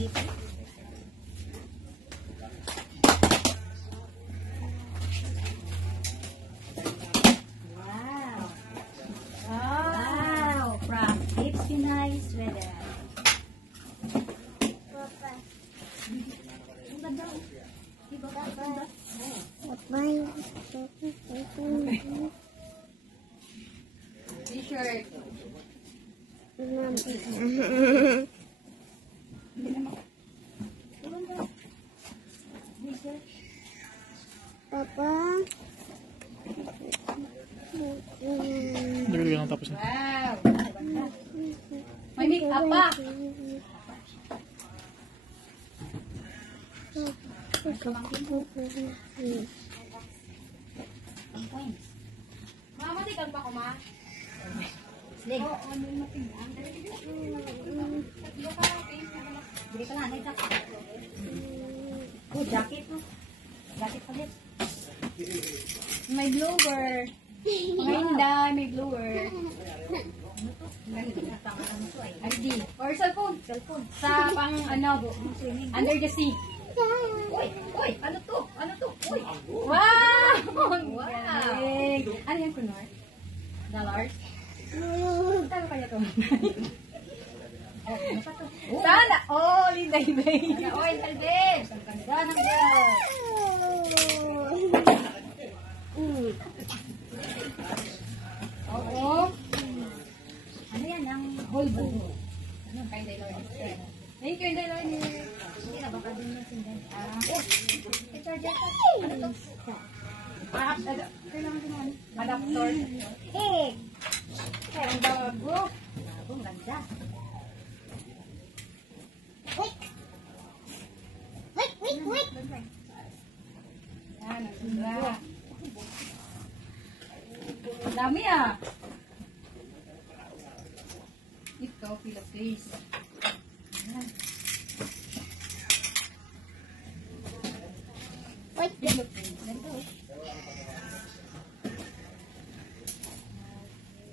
Wow, from Tips Pinay, Sweden. Ang ganda. Diba ba? Ang ganda. T-shirt. Papa. Dali lang tapos na. Wow. May make-up pa. Mama, tikal pa ko, ma? Slig. Oo, ano yung matingnan? Bili ka na, jacket. Oh, jacket mo. Jacket pa din. May blower. Maganda, may blower. ID. Or cellphone. Cellphone. Sa pang, ano, under the sea. Uy, ano to? Ano to? Uy. Wow! Wow! Ano yan, Kunor? Dollars? Saan kaya to? Oh, ano pa to? Sana! Oh, Linday Bay! Sana all, Talbes! Ang ganda ng girl! Oo. Ano yan? Ang whole book. Ano? Kay Daylor. Thank you, Daylor. Hindi na, baka din yung sindan. Oh, charger pa. Ano to? Kailangan din naman. Adapter. Eh! Ang bago. Ang ganda. Wait. Yan, ang ganda. Ang dami ah. Ito, Philippines. Yan. Philippines. Ganito.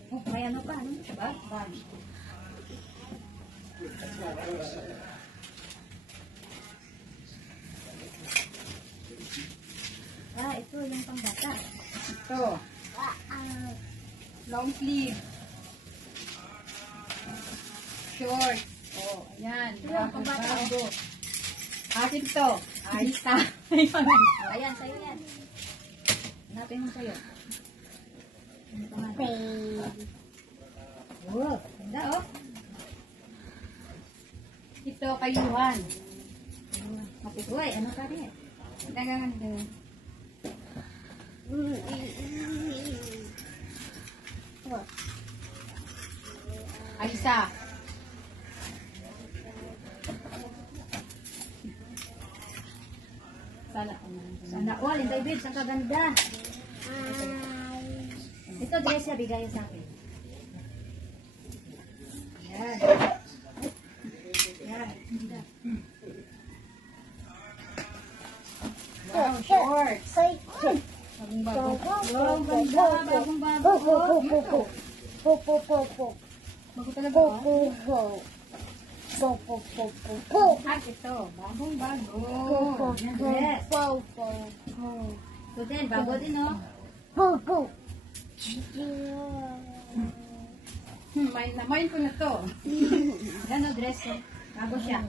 Oh, may ano pa? Ano ba? Bag. Ito yung pangbata. Ito. Long sleeve. Short. Oh, ayan. Ito yung pangbata. Akin to. Ayos ta. Ayan, sa'yo yan. Hanapin mo sa'yo. Oh, ganda oh. Ito kay Juan. Uy, ano ka rin? Dagangan din. Aisa. Sana all, Inday Babes, ang kaganda. Ito, dress siya, bigay sa akin. Yan. Yan. Wow, shorts. Bagong bago. Wow, ganda. Bagong bago. Bago talaga ba? At ito, bagong bago. Yan, dress. So din, bago din oh. Namayin ko na to. Yan o, dress eh. Bago siya.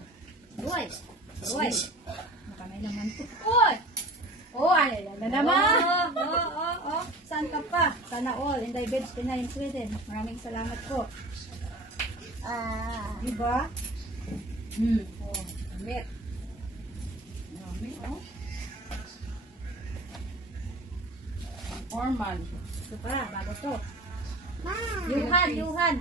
Uy! Baka may laman to. Uy! Oh, ano na naman? Oh. Saan ka pa? Sana all. Inday Babes, Pinay in Sweden. Maraming salamat po. Diba? Oh, damit. Oh. Formal. Ito pa, bago to. Yuhan.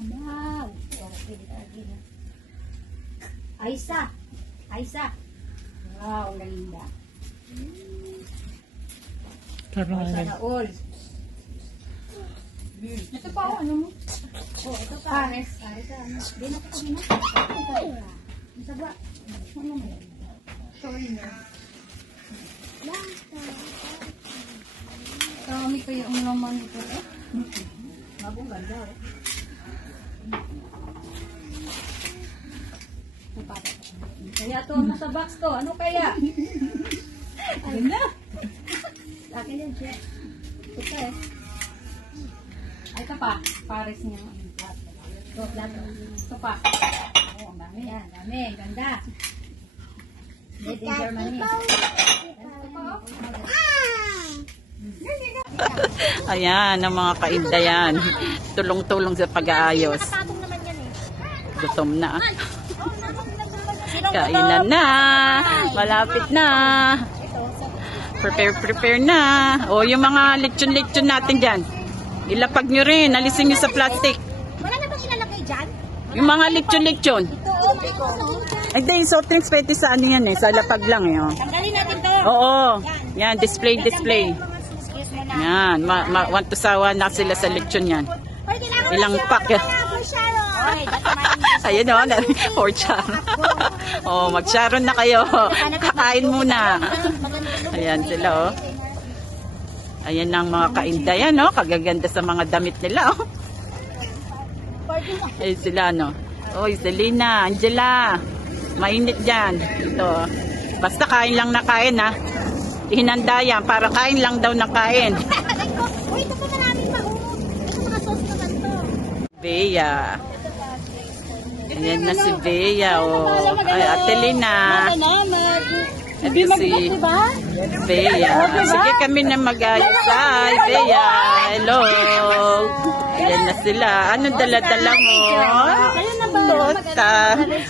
Amaw. Aisa. Wow, ganda. Sana all. Ito pa, ano mo? Oh, ito pa. Aisa, ano? Di na ko kumina. Isa ba? Ano mo? Sorry na. Kami ko yung laman nito eh. Bagong ganda oh. Kaya to mo sa box to. Ano kaya? Ayun na. Akin yan siya. Ito eh. Ay, ito pa. Pares niya. Ito, plato. Ito pa. Oh, ang dami yan. Dami. Ganda. Made in Germany. Ito pa oh. Ayan, ang mga kainda yan. Tulong-tulong sa pag-aayos. Gutom na. Kainan na. Malapit na. Prepare na. O, yung mga lechon-lechon natin dyan. Ilapag nyo rin. Alisin nyo sa plastic. Wala na bang ilalagay dyan? Yung mga lechon-lechon. Ay, di, soft drinks pwede sa ano yan eh. Sa lapag lang eh. Oh. Tanggalin natin to. Oo. Yan, display. Excuse mo na. Yan, want to sawa na sila sa lechon yan. Hoy, kailangan Ilang mo siya. pack yan? Hoy, Sharon. Hoy, that's mine. Ayun o, for Sharon. Oh, mag-Sharon na kayo. Kakain muna. Ayan sila oh. Ayan ang mga kainda yan oh. Kagaganda sa mga damit nila oh. Ayun sila no. Oy, Selena, Angela. Mainit dyan. Ito. Basta kain lang na kain ha. Hinanda yan para kain lang daw na kain. Uy, ito pa maraming mahumog. Ito mga sauce naman to. Bea. Ayan na si Bea oh. Ay, Ate Lina. Ito si Bea. Sige kami na mag-ayos. Ay, Bea. Hello. Ayan na sila. Anong dala-dala mo? Tosta.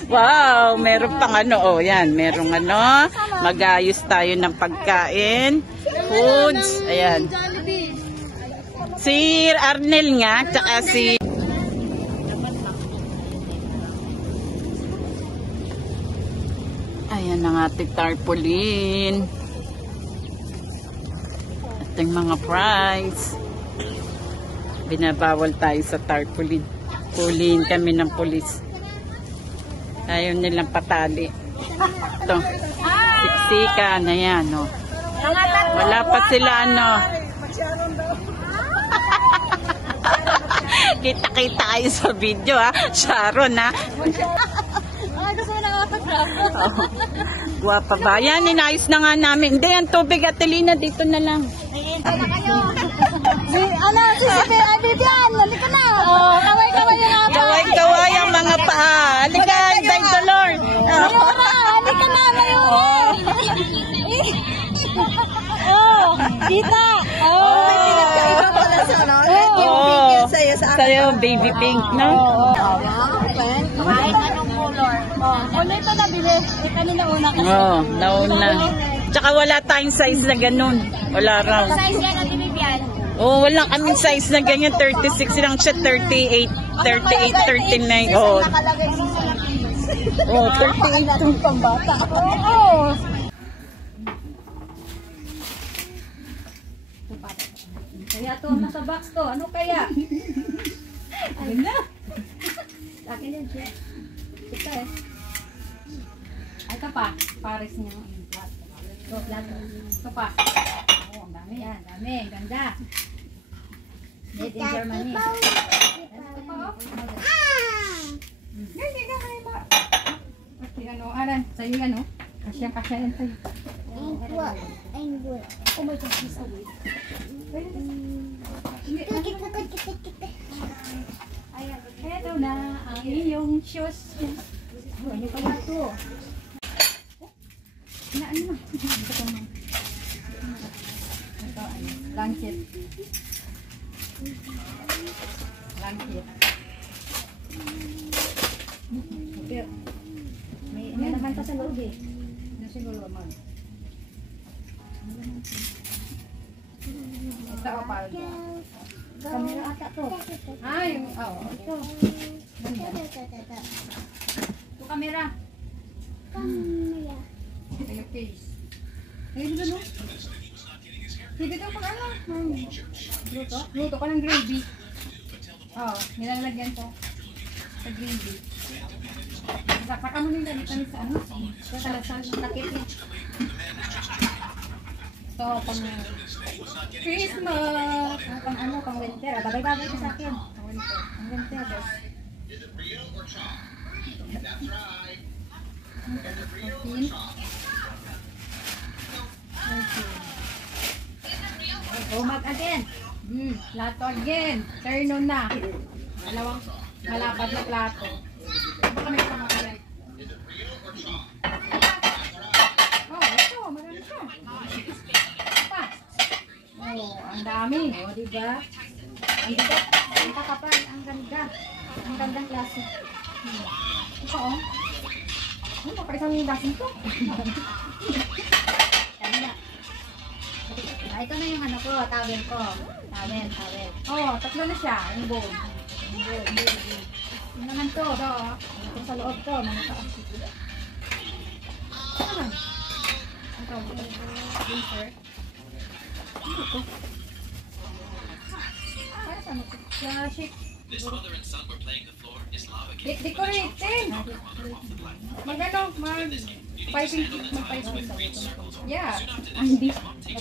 Wow, meron pang ano. Oh, yan. Merong ano. Mag-ayos tayo ng pagkain. Foods. Ayan. Si Arnel nga. Tsaka si... Ayan ang ating tarpaulin. Ating mga fries. Binabawal tayo sa tarpaulin. Puliin kami ng pulis. Ayaw nilang patali. Ito. Siksikan. Ayan, oh. Wala pa sila, ano. Kita-kita kayo sa video, ha. Sharon, ha. Gusto mo nakapag-grab. Guwapa ba? Yan, inayos na nga namin. Hindi, ang tubig at Lina, dito na lang. Ano, Vivian, halika na. Oh, kaway-kaway yung apa. Kaway-kaway ang mga paa. Halika, thank the Lord. Mayura, halika na, Mayura. Oh, tita. Oh, Iba pala sa ano? Oo. Sa'yo, baby pink, no? Kahit anong color. Ano ito nabili? Kanina una kasi. Oo, nauna. Tsaka wala tayong size na ganun. Wala raw. Size yan natin, Vivian. Oh, wala kaming size na ganyan. 36 lang siya, 38, 39. Oh, Nakalagay sa salamin. oh 38 yung pambata. Oo. Kaya to, nasa box to. Ano kaya? Ayun na. Akin yan siya. Ito eh. Ay, ito pa. Pares niya. Ito, plato. Ito pa. Oh, ang dami yan. Dami. Ganda. Made in Germany. Ito pa oh. Hindi ka kayo ba? Kasi ano, aran. Sa'yo yan oh. Kasya yan sa'yo. Oh my God, he's away. Ayan, eto na ang iyong shoes. Ano pala ito? Ano? Ito, blanket. Blanket. Pero, may naman pa sa loob eh. Ano siguro, man? Ito o, palda. Kamera ata to. Ah, yung, ito. Ito kamera. Ito yung case. Ayun doon o. Sige ito pag ano. Luto. Luto ka ng gravy. Nilalagyan to. Sa gravy. Saka mo nyung ganito sa ano. Sa talasan ng takip niya. Ito, pang Christmas. Pang winter. Bagay-bagay ko sa akin. Pang winter. Pang winter. Bumag again. Plato again. Turno na. Dalawang malapad na plato. Baka may pamakalan. Oh, ito. Marami siya. Pa. Oh, ang dami. O, diba? Ang bigat. Ang kakapal. Ang ganda. Ang gandang klase. Ito, oh. Ano ba? Parisang yung dasin to. Tama. Ito na yung ano ko. Towel ko. Towel. Oh, tatlo na siya. Yung bowl. Yung naman to. Ito sa loob to. Mga taas. Ito, dessert. Para saan ito? Classic. This mother and son were playing the floor is lava cake. Decorating. Mag-ano, mag-piping. Yeah. Hindi. He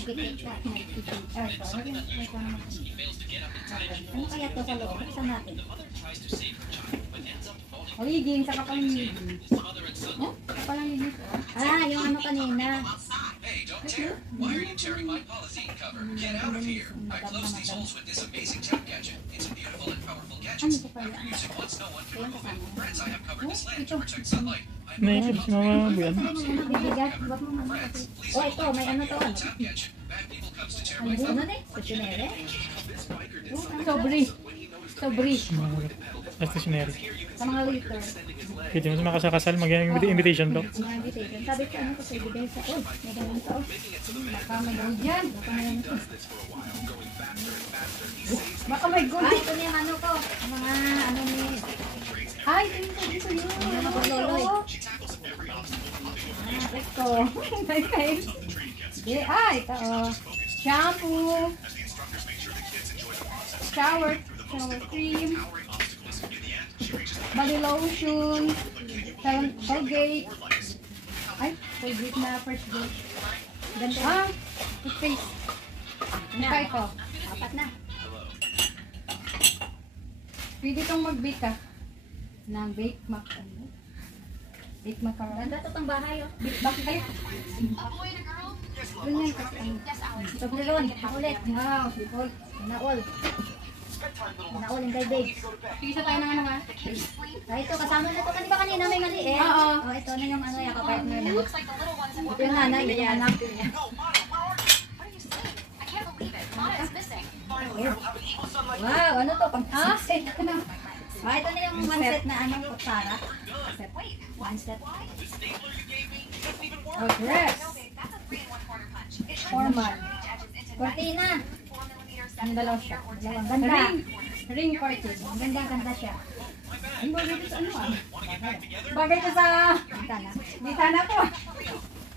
fails to get up in time. Ano kaya to sa loob? Isa natin. The mother tries to save her child, but ends up falling. Oliging, saka pang liging. His mother and son. Palang liging. Yung ano kanina. Hey, don't tear. Why are you tearing my polythene cover? Get out of here. I closed these holes with this amazing tap gadget. It's a beautiful and powerful gadget. After using once, no one can remove it. Friends, I have covered this land to protect sunlight. I'm Naisip si Mama Bian. Bibigat. Huwag mo muna kasi. Oh, ito. May ano to. Ano? tap gadget. Bad people comes to tear my Ano na? Stationary? Sobri. Sobri. Sa stationery. Sa mga liter. Pwede mo sa makasakasal, mag-invitation to. Mga invitation. Sabi ko ano ko sa ibigay sa may ganun to. Baka may gold yan. Baka may ganun to. Baka may gold. Ito na yung ano ko. Mga ano ni... Ay, ito yun. Yung mga loloy. Ito. My face. Ito. Shampoo. Shower cream. Body lotion. Colgate. Ay, Colgate na first date. Ganda. Toothpaste. Ano pa ito? Apat na. Pwede itong mag-bake ka. Ng bake macaron. Ganda to pang bahay oh. Bakit kayo? Ganyan kasi ano. Toblerone. Ulit. Wow, people. Naol. Naol yung galbig. Pisa tayo ng ano nga? Ito kasama na to. Ba kanina may maliit? Oo. Oh, ito na yung ano yung kapartner na. Ito yung nanay. Ito yung anak. Wow, ano to? Pang-set. Ito na yung one set na ano, kutsara. One set. Oh, dress. Formal. Cortina. Ang dalaw siya. Dalawang ganda. Ring curtain. Ang ganda siya. Ang bagay ko sa ano ah? Bagay ko sa Bintana. bitana ko.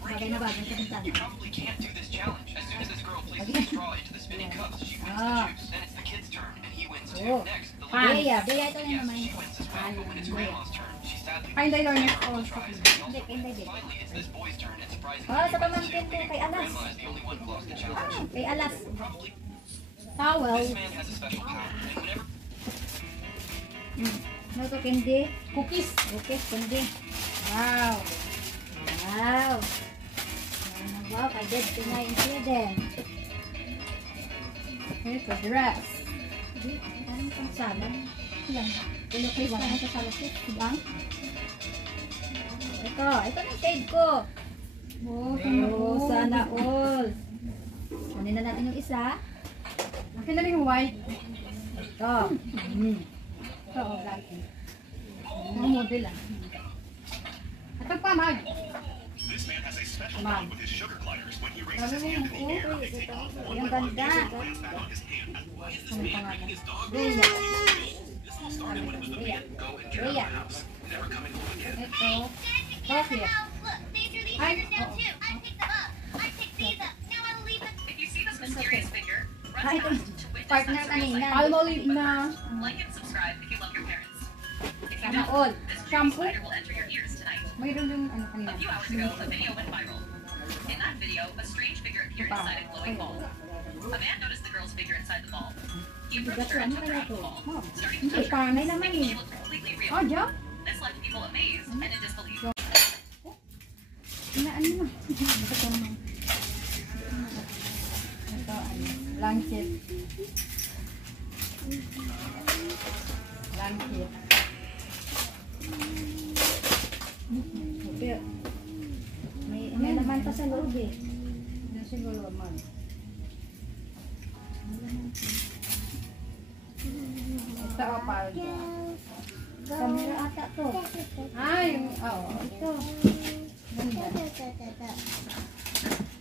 Bagay na bagay sa bintana. probably can't do this challenge. As soon as this girl places the straw into the spinning cups, she wins the juice. Then it's the kid's turn, and he wins too. Oh. Next, the Pan. Bea. Bea ito yung naman. he wins as well. But when it's grandma's turn, she sadly Ay, hindi, learner ko. tries. Hindi, hindi. Finally, it's this boy's turn, and surprisingly, Oh, sa pamangkin ko kay Alas. grandma is the only one who lost the challenge. Kay Alas. Towel. This man has a special power, and whenever Ano to, candy? Cookies. Okay, candy. Wow. Wow. Wow, kay Deb Pinay in Sweden. Here's the dress. Ano pang salad? Ilan? Ilocate pa na sa salad. Ibang? Ito na yung shade ko. Oh, Oh, sana all. Kunin na natin yung isa. Akin na rin yung white. Ito. Ito, oh, lagi. Mga model ah. Ito pa, mag. Mag. Sabi mo yung ito. Yung ganda. Ano pangalan? Rhea. Rhea. Ito. Coffee. Ay, oo. Ah, ito. Partner kanina. Palmolive na Like and subscribe if you love your parents. If you Sana don't, all. this shampoo. spider will enter your ears tonight. Mayroon yung ano A kanina. few hours ago, a video went viral. In that video, a strange figure appeared inside a glowing ball. A man noticed the girl's figure inside the ball. He approached her and took her out of the ball. Starting to touch her, Pangay naman eh. she looked completely real. Oh, jump. This left people amazed and in disbelief. Ano mo? Ito, blanket. Blanket. Pero, may naman pa sa loob eh. Ano siguro man? Ito, palda. Camera ata to. Ito. Ganda.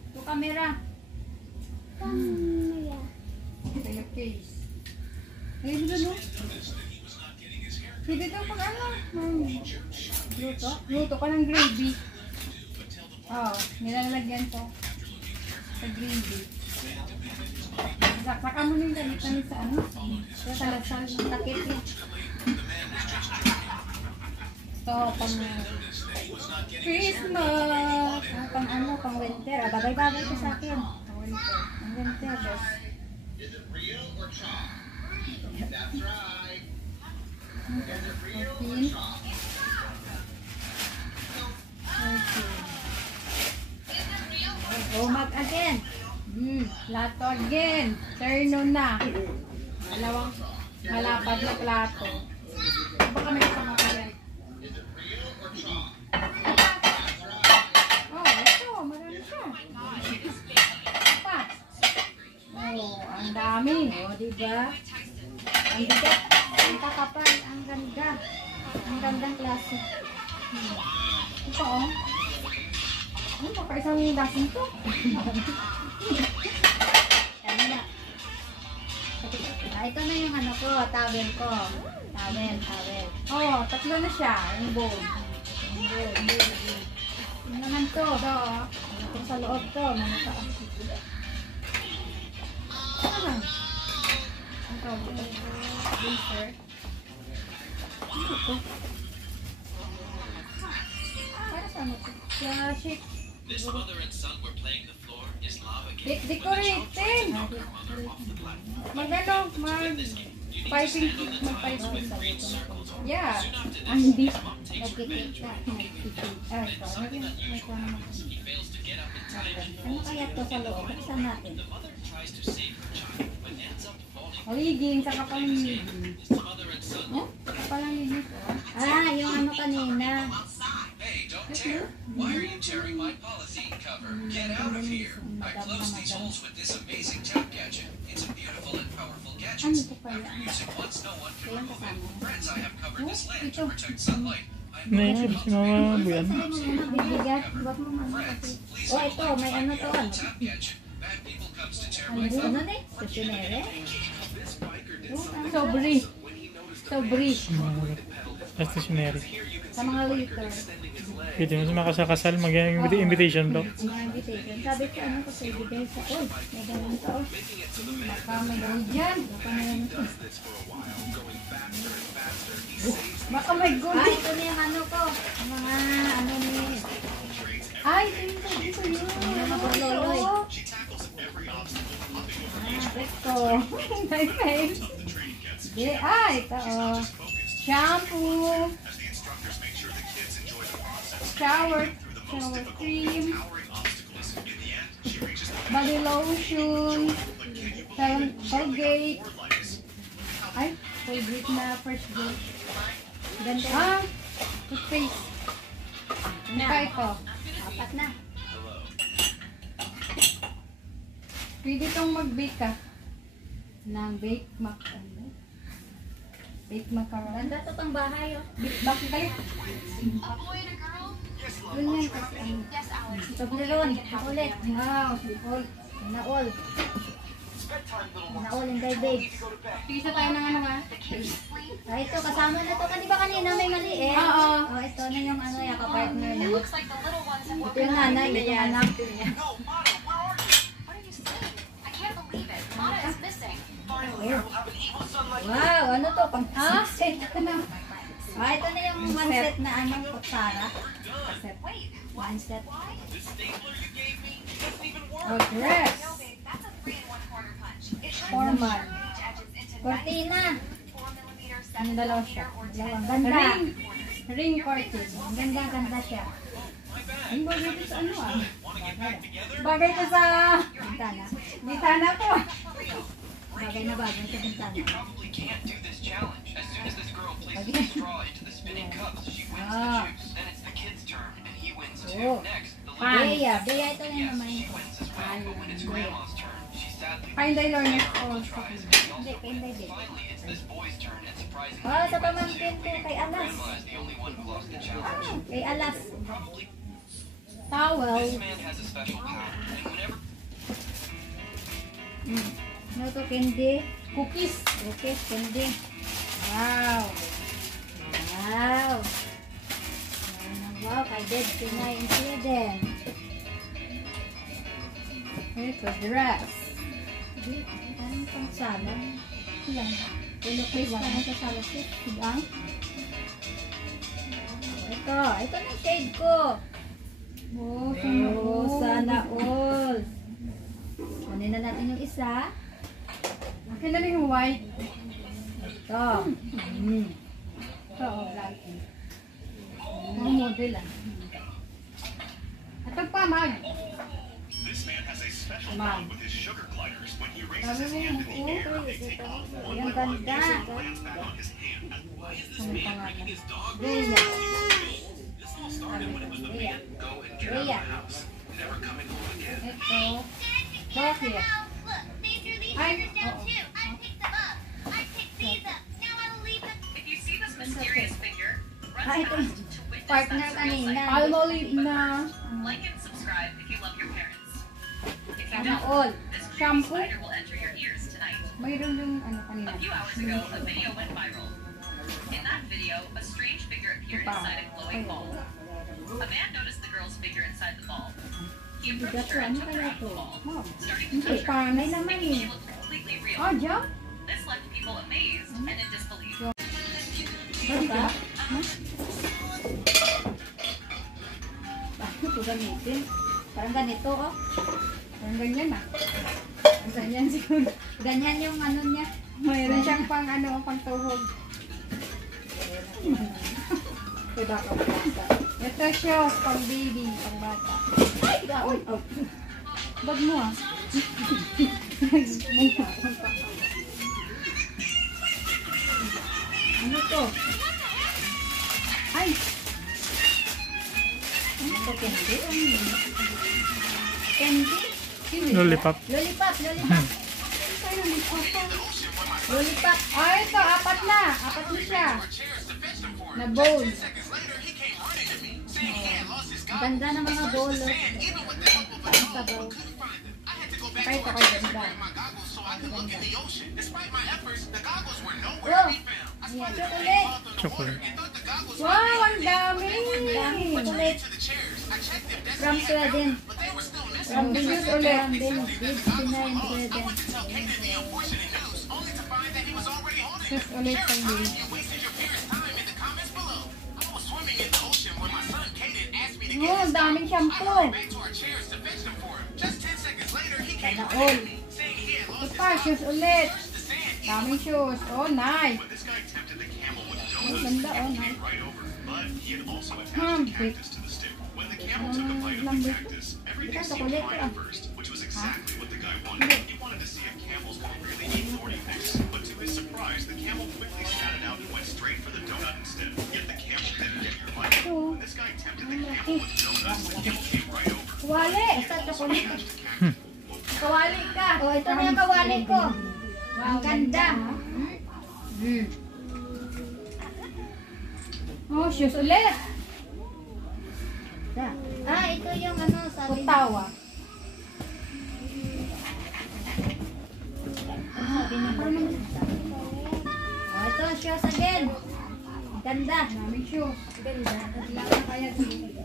Ito, camera. Ito yung case. Ay, ito no? Hindi ito pag ano? Luto ka ng gravy. Nilalagyan to. Sa gravy. Saka mo nyung damit namin sa ano? Sa talasal ng takip eh. Ito, pang Christmas! Pang ano, pang winter. Bagay-bagay ko sa akin. Pang winter. Ang winter, boss. Pin. Oh, mag again. Plato again. Turno na. Dalawang malapad na plato. Baka may kasama ka yan. Oh, ito. Marami siya. Pa. Oh, ang dami. Oh, diba? Ang bigat. Ang kakapal. Ang ganda. Ang gandang klase. Ito, oh. Ano, baka isang dasin to. Ano na? Ito na yung ano ko, towel ko. Towel. Oh, tatlo na siya. Yung bowl. Yung naman to. Ito, Ito sa loob to. Manita. ano? Ito, winter. Para sa ano to? Kaya, shake. This mother and son were playing the floor is lava cake. Decorating. Mag-ano, piping. Yeah. Hindi. Nagkikita. Ah, ito. Ito naman. He fails to get up in time. Ano kaya to sa loob? Buksan natin. The mother tries to save her child, but ends up falling. Haligin, sa kapaligin. It's the mother and son. Oh, kapaligin ko. Yung ano kanina. Hey, don't tear. Why are you tearing my polythene cover? Get out of here. I closed these holes with this amazing tap gadget. It's a beautiful and powerful gadget. After using once, no one can remove it. Friends, I have covered this land to protect sunlight. I Na yun, si Mama Buyan. Sali mo muna, bibigat. Huwag mo muna kasi. Please Oh, ito, may ano to. Ano? tap gadget. Bad people comes to tear my Ano na eh? Stationary? Sobri. Sobri. Sa stationery. Sa mga liter. Pwede mo sa makasakasal, mag-invitation daw. Mga invitation. Sabi ko ano kasi ibigay sa all. May ganun to. Baka may gawin dyan. Baka na yan ito. Baka may Ah, gulay. ito na yung ano ko. Mga ano ni... Ay, ito yun. Mga magloloy. Ito. Nice. Ito. Shampoo. Shower cream. Body lotion. Colgate. Ay, Colgate na first day. Ganda. Toothpaste. Na. Saka ito. Apat na. Pwede itong mag-bake ka. Ng bake macaron. Ganda to pang bahay oh. Bakit kalit? Ganyan kasi ang Toblerone. Ulit. wow, all. Naol. Naol in garbage. Pisa tayo ng ano nga? Ah, ito kasama na to. Di ba kanina may mali eh? Oo. Oh, ito na yung ano yung kapartner niya. Looks like the little ones have Ito yung nanay, ito yung anak. What are you saying? I can't believe it. Mana is missing. Wow, ano to? Pang set. Ito na yung one set na anong kutsara. Set. One set. Oh, dress. Formal. Cortina. Ano dalawa siya? Ang ganda. Ring curtain. Ang ganda siya. Ang bagay ko sa ano ah? Bagay ko sa Bintana. bitana ko. Bagay na bagay sa bintana. Probably can't do this challenge. As soon as this girl places the straw into the spinning cups, she wins the juice. Then it's the kid's turn, and he wins too. Next, the little Bea. Bea ito yung yes, naman. she wins as well. But when it's grandma's turn, she sadly Find the learner. tries. And he Hindi, also kay Bebe. finally, it's this boy's turn, and surprisingly, Oh, sa he wins pamangkin too. ko kay Alas. Grandma is the only one who lost the challenge. Kay Alas. Probably Towel. this man has a special power, and whenever Ano to, candy? Cookies. Okay, candy. Wow. Wow. Wow, kay Ded Pinay in Sweden. Ito, dress. Anong pang sala? Ilan? Tulo place pa na sa sala set. Sigang? Ito na yung shade ko. Oh, Oh, sana all. Kunin na natin yung isa. Akin na lang yung white. Ito. Ito, oh, light. Mga model ah. Ito pa, mag. This man has a special Mag. bond with his sugar gliders. When he raises Sabi his mo, hand in the air, Okay, they take ito. off one Ang by one, ganda. using the lands back on his hand. Why is this Ano man pangalan? making his dog Bea. This all started when it was the Bea. man go and get out of the house, never coming home again. Ito. Bakit? Ay, oo. If you see this mysterious figure, run Ah, ito. fast to witness Partner that surreal kanina. sight. Palmolive na Like and subscribe if you love your parents. If you Sana don't, all. this creepy Shampoo? spider will enter your ears tonight. mayroon yung ano kanina. A few hours ago, a video went viral. In that video, a strange figure appeared inside a glowing ball. A man noticed the girl's figure inside the ball. He approached her and took her out of the ball, Oh, starting to hindi touch her, pa. May laman thinking eh. she looked completely real. Oh, jump? This left people amazed and in disbelief. Basta. Paano ko gamitin? Parang ganito, oh. Parang ganyan ah. Ang ganyan siguro. Ganyan yung ano niya. Mayroon siyang pang ano, pang tuhog. Diba ka Ito shoes, pang baby, pang bata. Ay, oh. Bag mo ah. Ano to? Ay, Ano to, candy? Candy? Lollipop. Lollipop, lollipop. Lollipop. ah, ito, apat na. Apat na siya. Na bowl. Ganda ng mga bolo. Sabaw. Kaya ito kayo ganda. Oh, ayan. Chocolate. Chocolate. Wow, ang dami. Dami chocolate. From Sweden. From Shoes ulit. From Sweden. Sweden. Shoes ulit pang baby. Oh, ang daming shampoo. Sana all. Ito pa, shoes ulit. Daming shoes. Oh, nice. This guy tempted the camel with Ang donuts ganda, oh, nice. right over, but he had also Ma'am, attached a cactus to the stick. When the camel took a bite of the lambot. cactus, everything Ito, seemed chocolate fine ah. at first, which was exactly what the guy wanted. He wanted to see if camels could really eat thorny things, but to his surprise, the camel quickly spat it out and went straight for the donut instead. Yet the camel didn't get your money. When this guy tempted the camel with donuts, the camel came right over. Kawali. Ito, chocolate. Kawali ka. Oh, ito na yung kawali ko. Ang ganda. Oh, shoes ulit. Ah, ito yung ano, sabi Kutawa. sabi niya. Oh, ito, shoes again. Ganda. Daming shoes. Ganda. Wala na kaya dito.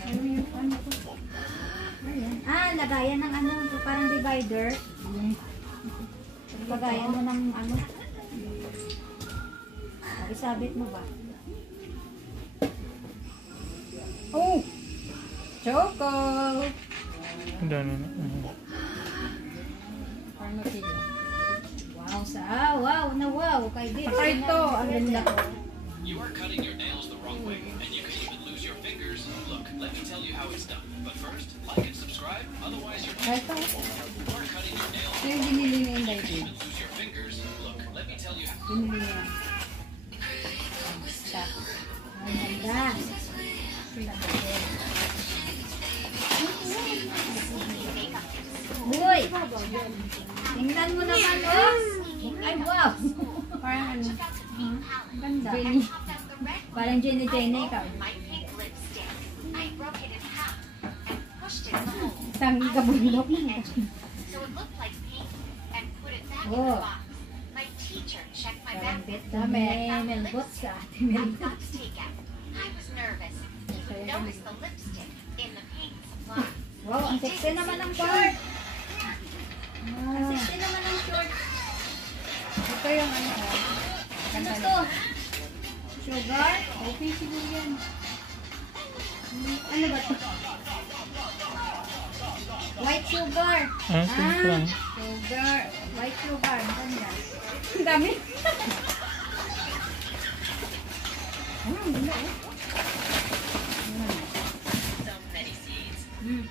Ano yung ano to? Ayan. Ah, lagayan ng ano, parang divider. Lagayan mo ng ano. Isabit mo ba? Oh! Choco! Hindi na. Pharmacia. Wow, wow na wow. Kay Bib. Saka ito, ang ganda. You are cutting your nails the wrong way, and you could even lose your fingers. Look, let me tell you how it's done. But first, like and subscribe, otherwise you're Ito. you are cutting your nails Ito yung binili niya yung David. and lose your fingers. Look, let me tell you how. Binili niya. Basta. Ang ganda. Uy! Tingnan mo naman, oh! Ay, wow! Parang ano. Ang ganda. Jenny. Parang Jenny ikaw. My pink lipstick. I broke it in half and pushed it in the hole. Isang kabundok na. So it looked like pink and put it back in Oh. the box. My teacher checked my Parang back. bet dami. Melbot sa ating I melbot. got to take out. I was nervous. He would notice the lipstick in the pink supply. Wow, ang sexy naman ng short. Ang sexy naman ng short. Ito yung ano. Ano to? Sugar? Okay, siguro yan. Ano ba to? White sugar. Ah, pink lang. Sugar. White sugar. Ang ganda. Ang dami. So many seeds. Mm.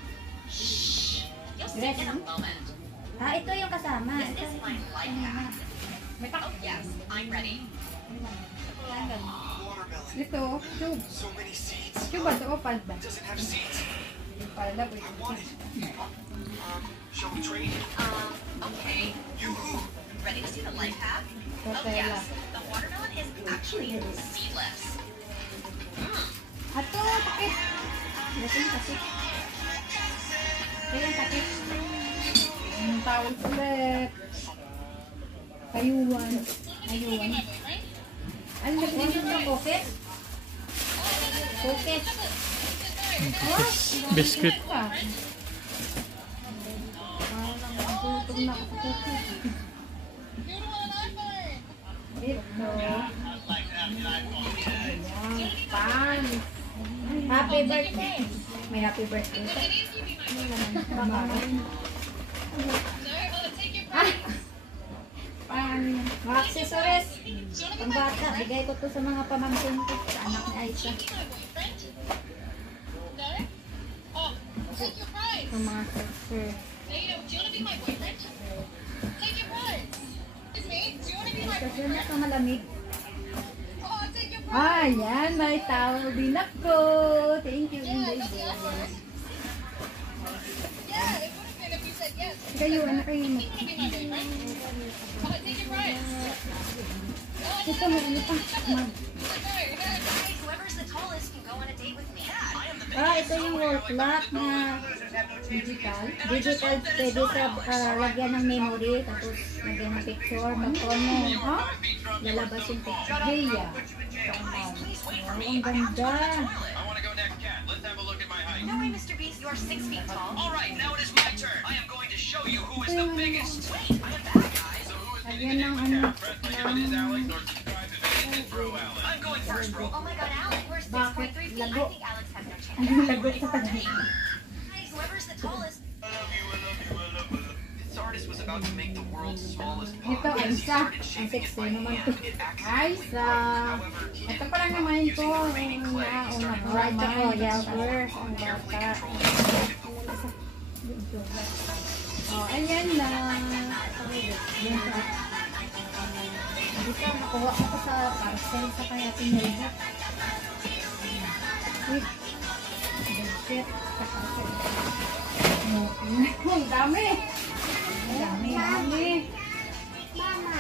You'll see in a moment. Ah, ito yung kasama. This is my life hack. Oh yes, I'm ready. Watermelon. Ito, tube. So many seeds. Tube ba ito o pad ba? Does it have seeds? Pala, wait. I want it. Shall we trade? Okay. Yoo-hoo! Ready to see the life hack? Oh Totela. yes, the watermelon is actually seedless. Ato, takip. Ito yung takip. Ito yung takip. Ang tawag ulit. Kayuan. Ayun. Ano na Ano yung cookies? Cookies. Biscuit. Parang nagutom na ako sa cookies. Ito. Ayan, pan. Happy birthday. May happy birthday. Bamaran. Pan. Mga accessories. Pang bata. Bigay ko to sa mga pamangkin ko. Sa anak ni Aisha. Sa mga sir. Kasi na ito malamig. Ayan, may towel din ako. Thank you, Inday. Kayo, ano kayo mo? Ito, may ano pa. Whoever's the tallest can go on a date with me. Ah, ito yung wall clock na Digital. digital. Pwede sa lagyan ng memory. Tapos lagyan ng picture. Mag-ono. Ha? Lalabas yung picture. Gaya. Oh, ang ganda. I want to go next, Cat. Let's have a look at my height. No way, Mr. Beast, you are 6 feet tall. All right, now it is my turn. I am going to show you who is the biggest. Wait, I am back, guys. So who is Lagyan getting ng the name ano. of Cat? Press like it is Alex or subscribe if it isn't Bro Alex. I'm going first, bro. Oh my god, Alex, we're 6.3 feet. I Lago. think Alex has no chance. Anong lagot sa pag Guys, whoever's the tallest. This artist was about to make the world's smallest Ito, pond. He Aisa. started Ang shaping it sexy by naman hand. to. It actually Aisa. However, he Ito didn't pa lang give up. naman ito. Using the remaining clay, he Una started Right ako, Yalper. Ang carefully bata. controlling Oh, ayan na. Dito, nakuha ko sa parcel sa kaya pinilhat. Uy. Budget. Sa parcel. Ang dami. Ang dami. Ang dami. Mama.